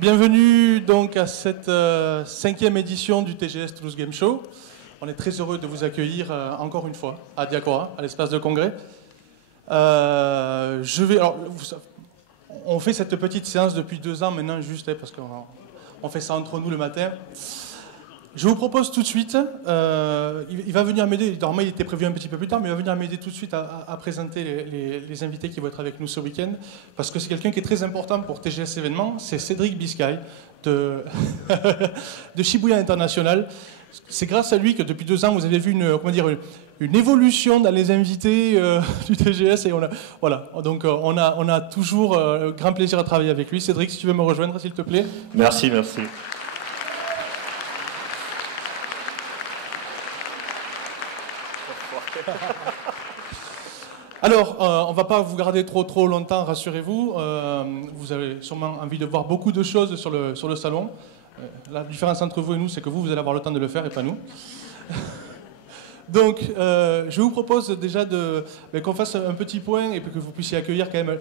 Bienvenue donc à cette 5e édition du TGS Toulouse Game Show. On est très heureux de vous accueillir encore une fois à Diacoara, à l'espace de congrès. On fait cette petite séance depuis 2 ans maintenant, juste parce qu'on fait ça entre nous le matin. Je vous propose tout de suite, il va venir m'aider, normalement il était prévu un petit peu plus tard, mais il va venir m'aider tout de suite à présenter les invités qui vont être avec nous ce week-end, parce que c'est quelqu'un qui est très important pour TGS événements, c'est Cédric Biscay de, de Shibuya International. C'est grâce à lui que depuis 2 ans vous avez vu une évolution dans les invités du TGS, et donc on a toujours grand plaisir à travailler avec lui. Cédric, si tu veux me rejoindre s'il te plaît. Merci. Alors, on ne va pas vous garder trop longtemps, rassurez-vous. Vous avez sûrement envie de voir beaucoup de choses sur le salon. La différence entre vous et nous, c'est que vous allez avoir le temps de le faire et pas nous. Donc, je vous propose déjà qu'on fasse un petit point et que vous puissiez accueillir quand même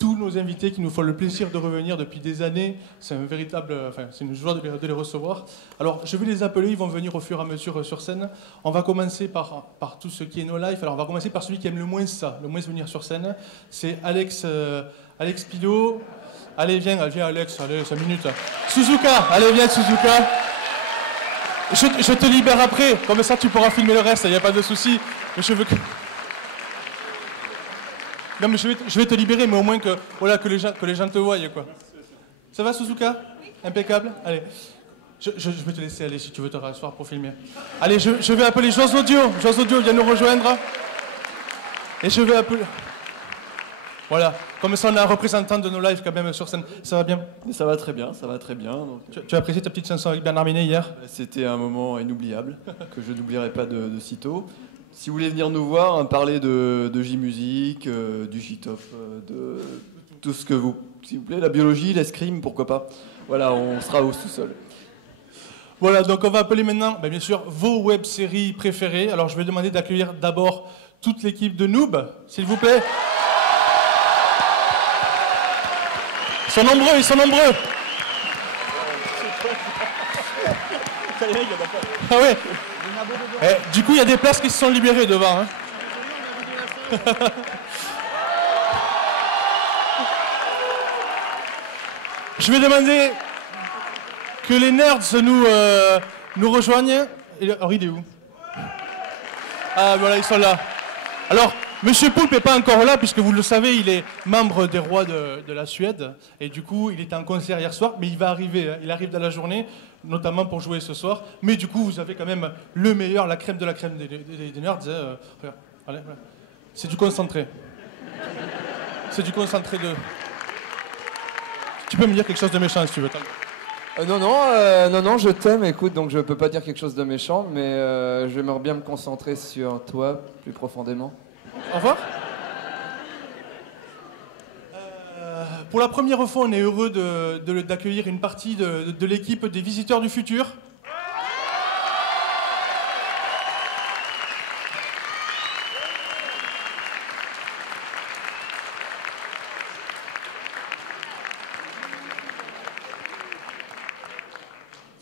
tous nos invités qui nous font le plaisir de revenir depuis des années. C'est une joie de les recevoir. Alors, je vais les appeler, ils vont venir au fur et à mesure sur scène. On va commencer par tout ce qui est no life. Alors, on va commencer par celui qui aime le moins venir sur scène. C'est Alex Pilot. Allez, viens Alex, allez, 5 minutes. Suzuka, allez, viens Suzuka. Je te libère après, comme ça tu pourras filmer le reste, il n'y a pas de souci. Mais je veux que... Non mais je vais te libérer, mais au moins que les gens te voient, quoi. Ça va Suzuka? Oui. Impeccable. Allez, je vais te laisser aller si tu veux te rasseoir pour filmer. Allez, je vais appeler Joss Audio. Joss Audio vient nous rejoindre. Et je vais appeler... Voilà, comme ça on a un représentant de nos lives quand même sur scène. Ça va bien? Ça va très bien, Donc... Tu as apprécié ta petite chanson avec Bernard Minet hier? C'était un moment inoubliable, que je n'oublierai pas de sitôt. Si vous voulez venir nous voir, parler de J-Music, du J-Top, de tout ce que vous... S'il vous plaît, la biologie, l'escrime, pourquoi pas. Voilà, on sera au sous-sol. Voilà, donc on va appeler maintenant, bien sûr, vos web-séries préférées. Alors je vais demander d'accueillir d'abord toute l'équipe de Noob, s'il vous plaît. Ils sont nombreux. Ah ouais. Du coup, il y a des places qui se sont libérées devant. Je vais demander que les nerds nous rejoignent. Alors, il est où? Ah, voilà, ils sont là. Alors, Monsieur Poulpe n'est pas encore là, puisque vous le savez, il est membre des rois de la Suède. Et du coup, il était en concert hier soir, mais il va arriver. Il arrive dans la journée, notamment pour jouer ce soir. Mais du coup, vous avez quand même le meilleur, la crème de la crème des nerds. Voilà. C'est du concentré. C'est du concentré de... Tu peux me dire quelque chose de méchant, si tu veux. Non, je t'aime, écoute, donc je peux pas dire quelque chose de méchant, mais j'aimerais bien me concentrer sur toi plus profondément. Au revoir. Pour la première fois, on est heureux d'accueillir une partie de l'équipe des Visiteurs du Futur.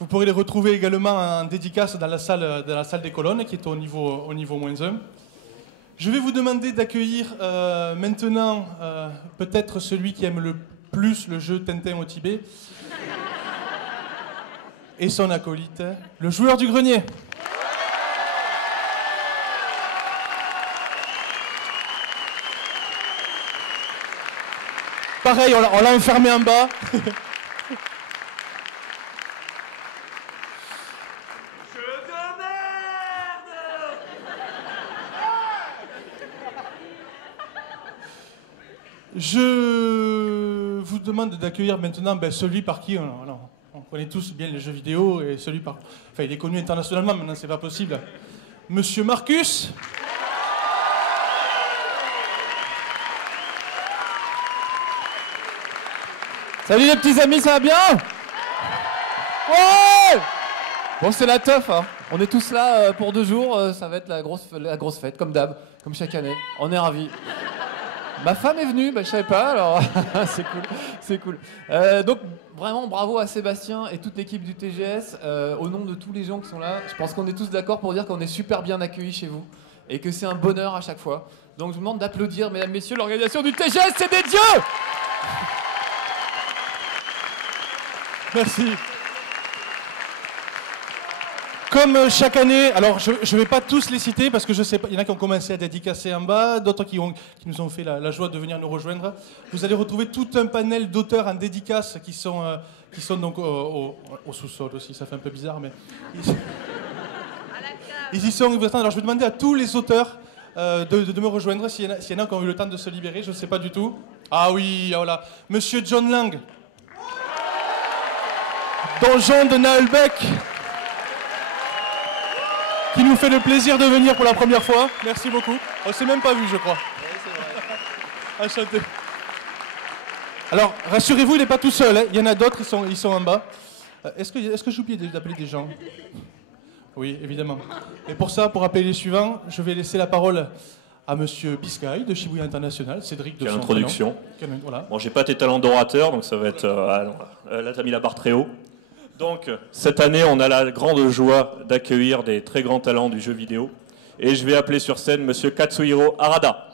Vous pourrez les retrouver également en dédicace dans la salle des colonnes, qui est au niveau -1. Je vais vous demander d'accueillir maintenant peut-être celui qui aime le plus le jeu Tintin au Tibet et son acolyte, le joueur du grenier. Pareil, on l'a enfermé en bas. Je vous demande d'accueillir maintenant celui par qui on connaît tous bien les jeux vidéo et celui par... Enfin, il est connu internationalement, maintenant c'est pas possible. Monsieur Marcus. Salut les petits amis, ça va bien? Ouais! Bon, c'est la teuf, hein. On est tous là pour 2 jours, ça va être la grosse fête, comme d'hab, comme chaque année. On est ravis. Ma femme est venue, bah, je savais pas, alors c'est cool, c'est cool. Donc vraiment bravo à Sébastien et toute l'équipe du TGS. Au nom de tous les gens qui sont là, je pense qu'on est tous d'accord pour dire qu'on est super bien accueillis chez vous et que c'est un bonheur à chaque fois. Donc je vous demande d'applaudir, mesdames, messieurs, l'organisation du TGS, c'est des dieux. Merci. Comme chaque année, alors je ne vais pas tous les citer parce que je sais pas, il y en a qui ont commencé à dédicacer en bas, d'autres qui nous ont fait la joie de venir nous rejoindre. Vous allez retrouver tout un panel d'auteurs en dédicace qui sont donc au sous-sol aussi, ça fait un peu bizarre, mais ils y sont. Ils vous attendent. Alors je vais demander à tous les auteurs de me rejoindre s'il y en a qui ont eu le temps de se libérer, je ne sais pas du tout. Ah oui, voilà. Monsieur John Lang, Donjon de Naelbeck, qui nous fait le plaisir de venir pour la première fois. Merci beaucoup. On s'est même pas vu, je crois. Oui, c'est vrai. Enchanté. Alors, rassurez-vous, il n'est pas tout seul. Hein. Il y en a d'autres, ils sont en bas. Est-ce que j'ai oublié d'appeler des gens? Oui, évidemment. Et pour ça, pour appeler les suivants, je vais laisser la parole à Monsieur Biscay de Shibuya International, Cédric de Quelle introduction. Voilà. Bon, j'ai pas tes talents d'orateur, donc ça va être... là, t'as mis la barre très haut. Donc, cette année, on a la grande joie d'accueillir des très grands talents du jeu vidéo. Et je vais appeler sur scène Monsieur Katsuhiro Harada.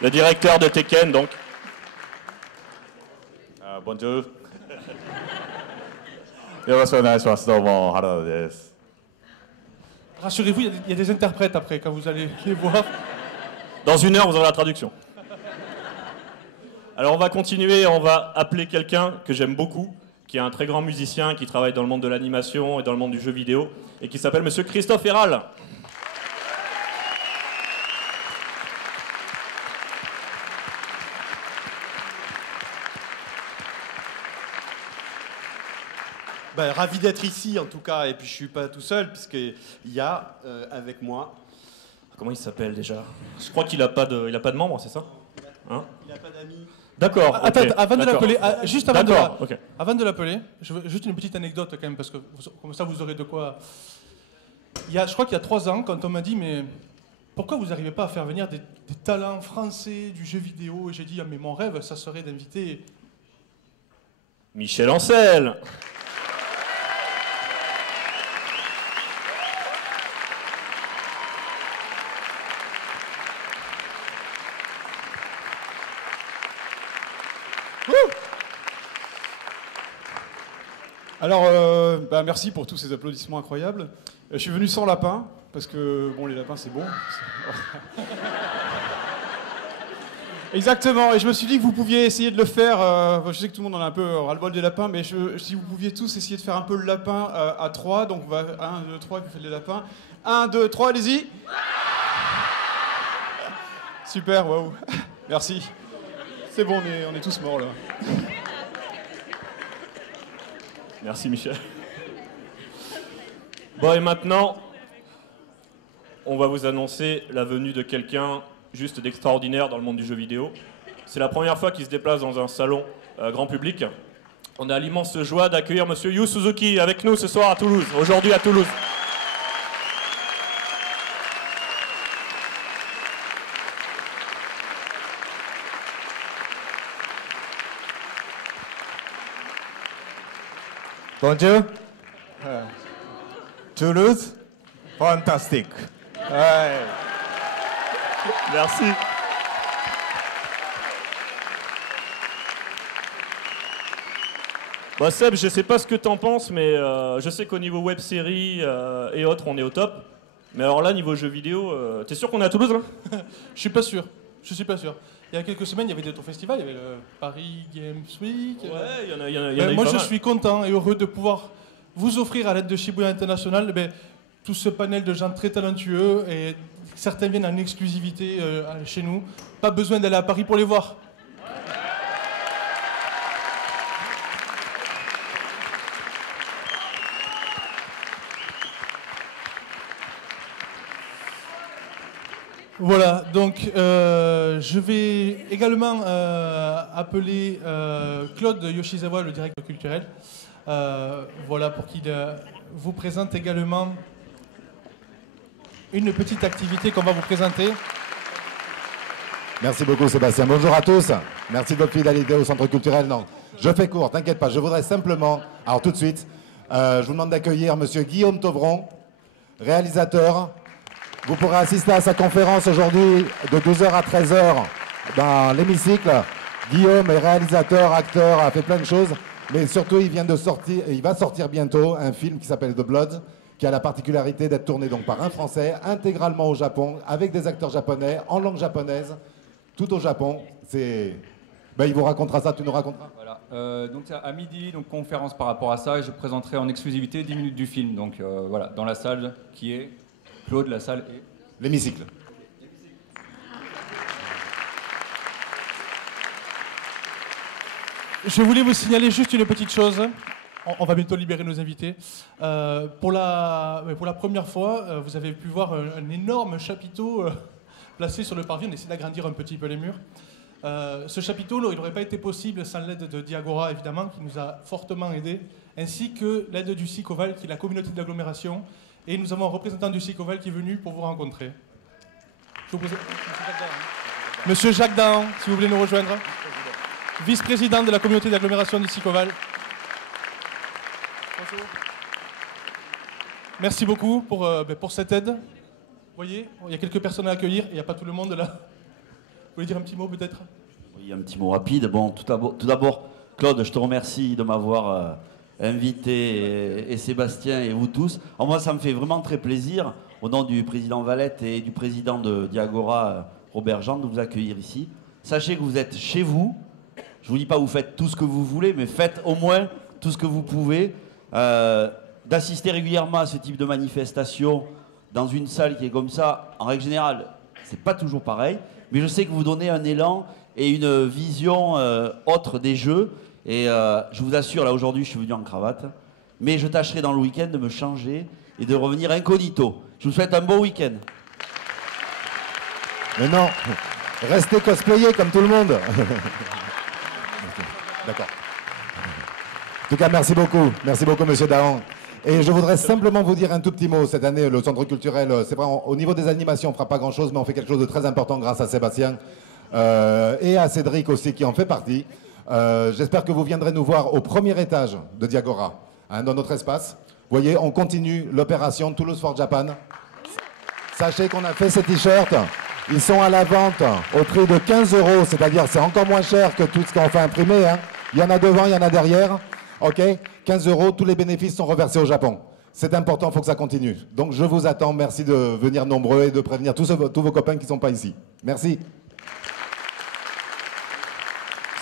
Le directeur de Tekken, donc. Bonjour. Yoroshiku onegaishimasu. Domo, Harada desu. Rassurez-vous, il y a des interprètes après, quand vous allez les voir. Dans 1 heure, vous aurez la traduction. Alors on va continuer, on va appeler quelqu'un que j'aime beaucoup, qui est un très grand musicien, qui travaille dans le monde de l'animation et dans le monde du jeu vidéo, et qui s'appelle Monsieur Christophe Héral. Ben, ravi d'être ici en tout cas, et puis je suis pas tout seul puisqu'il y a avec moi. Comment il s'appelle déjà? Je crois qu'il a pas de membres, c'est ça? Hein? Il n'a pas d'amis. D'accord. Attends, okay. avant de l'appeler, juste avant okay. Avant de l'appeler, juste une petite anecdote quand même, parce que comme ça vous aurez de quoi. Je crois qu'il y a 3 ans, quand on m'a dit, mais pourquoi vous n'arrivez pas à faire venir des talents français du jeu vidéo? Et j'ai dit, ah, mais mon rêve, ça serait d'inviter Michel Ancel. Alors, merci pour tous ces applaudissements incroyables. Je suis venu sans lapin, parce que, bon, les lapins, c'est bon. Exactement, et je me suis dit que vous pouviez essayer de le faire. Je sais que tout le monde en a un peu ras-le-bol des lapins, mais si vous pouviez tous essayer de faire un peu le lapin à 3, donc on va 1, 2, 3, vous faites les lapins. 1, 2, 3, allez-y. Super, waouh. Merci. C'est bon, on est tous morts, là. Merci Michel. Bon, et maintenant, on va vous annoncer la venue de quelqu'un juste d'extraordinaire dans le monde du jeu vidéo. C'est la première fois qu'il se déplace dans un salon grand public. On a l'immense joie d'accueillir Monsieur Yu Suzuki avec nous ce soir à Toulouse, aujourd'hui à Toulouse. Bonjour. Toulouse, fantastique. Ouais. Merci. Bon, Seb, je sais pas ce que t'en penses, mais je sais qu'au niveau web-série et autres, on est au top. Mais alors là, niveau jeux vidéo, t'es sûr qu'on est à Toulouse là? Je suis pas sûr. Je suis pas sûr. Il y a quelques semaines, il y avait d'autres festivals, il y avait le Paris Games Week. Ouais, il y en a eu moi, pas je mal. suis content et heureux de pouvoir vous offrir à l'aide de Shibuya International tout ce panel de gens très talentueux, et certains viennent en exclusivité chez nous. Pas besoin d'aller à Paris pour les voir. Voilà, donc je vais également appeler Claude Yoshizawa, le directeur culturel, Voilà, pour qu'il vous présente également une petite activité qu'on va vous présenter. Merci beaucoup Sébastien. Bonjour à tous. Merci de votre fidélité au Centre culturel. Non, je fais court, t'inquiète pas. Je voudrais simplement, alors tout de suite, je vous demande d'accueillir Monsieur Guillaume Tovron, réalisateur. Vous pourrez assister à sa conférence aujourd'hui de 12h à 13h dans l'hémicycle. Guillaume est réalisateur, acteur, a fait plein de choses, mais surtout il va sortir bientôt un film qui s'appelle The Blood, qui a la particularité d'être tourné donc par un Français, intégralement au Japon, avec des acteurs japonais, en langue japonaise, tout au Japon. Il vous racontera ça, tu nous raconteras. Voilà. Donc à midi, donc conférence par rapport à ça, et je présenterai en exclusivité 10 minutes du film. Donc voilà, dans la salle qui est Claude, la salle est l'hémicycle. Je voulais vous signaler juste une petite chose. On va bientôt libérer nos invités. Pour la première fois, vous avez pu voir un énorme chapiteau placé sur le parvis. On essaie d'agrandir un petit peu les murs. Ce chapiteau, il n'aurait pas été possible sans l'aide de Diagora, évidemment, qui nous a fortement aidés, ainsi que l'aide du SICOVAL, qui est la communauté d'agglomération. Et nous avons un représentant du SICOVAL qui est venu pour vous rencontrer. Je vous présente Monsieur Jacques Dahan, si vous voulez nous rejoindre. Vice-président de la communauté d'agglomération du SICOVAL. Bonjour. Merci beaucoup pour cette aide. Vous voyez, il y a quelques personnes à accueillir, il n'y a pas tout le monde là. Vous voulez dire un petit mot peut-être? Oui, un petit mot rapide. Bon, tout d'abord, Claude, je te remercie de m'avoir invité, et Sébastien et vous tous. Alors moi, ça me fait vraiment très plaisir, au nom du président Valette et du président de Diagora, Robert Jean, de vous accueillir ici. Sachez que vous êtes chez vous. Je vous dis pas vous faites tout ce que vous voulez, mais faites au moins tout ce que vous pouvez. D'assister régulièrement à ce type de manifestation dans une salle qui est comme ça, en règle générale, c'est pas toujours pareil. Mais je sais que vous donnez un élan et une vision autre des jeux. Et je vous assure, là aujourd'hui, je suis venu en cravate. Mais je tâcherai dans le week-end de me changer et de revenir incognito. Je vous souhaite un bon week-end. Mais non, restez cosplayés comme tout le monde. D'accord. En tout cas, merci beaucoup, Monsieur Dahan. Et je voudrais simplement vous dire un tout petit mot. Cette année, le Centre culturel, c'est vrai, au niveau des animations, on ne fera pas grand-chose, mais on fait quelque chose de très important grâce à Sébastien et à Cédric aussi, qui en fait partie. J'espère que vous viendrez nous voir au premier étage de Diagora, dans notre espace. Vous voyez, on continue l'opération Toulouse for Japan. Sachez qu'on a fait ces t-shirts. Ils sont à la vente au prix de 15 €, c'est-à-dire c'est encore moins cher que tout ce qu'on fait imprimer. Hein. Il y en a devant, il y en a derrière. OK, 15 €, tous les bénéfices sont reversés au Japon. C'est important, il faut que ça continue. Donc je vous attends, merci de venir nombreux et de prévenir tous vos copains qui ne sont pas ici. Merci.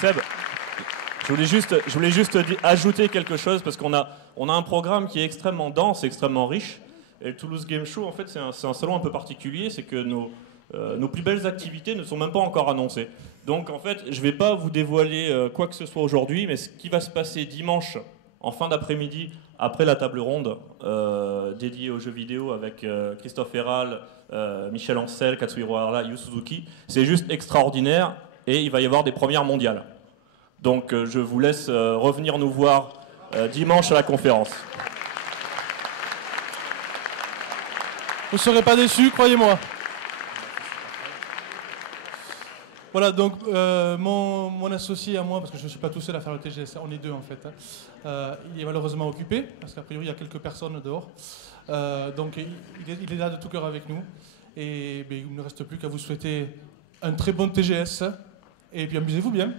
Seb, je voulais juste ajouter quelque chose, parce qu'on a un programme qui est extrêmement dense, extrêmement riche. Et le Toulouse Game Show, en fait, c'est un salon un peu particulier, c'est que nos plus belles activités ne sont même pas encore annoncées. Donc en fait, je ne vais pas vous dévoiler quoi que ce soit aujourd'hui, mais ce qui va se passer dimanche, en fin d'après-midi, après la table ronde dédiée aux jeux vidéo avec Christophe Herral, Michel Ancel, Katsuhiro Hara, Yu Suzuki, c'est juste extraordinaire et il va y avoir des premières mondiales. Donc je vous laisse revenir nous voir dimanche à la conférence. Vous ne serez pas déçus, croyez-moi. Voilà, donc mon associé à moi, parce que je ne suis pas tout seul à faire le TGS, on est deux en fait, hein, il est malheureusement occupé, parce qu'a priori il y a quelques personnes dehors. Donc il est là de tout cœur avec nous. Et il ne reste plus qu'à vous souhaiter un très bon TGS, et puis amusez-vous bien.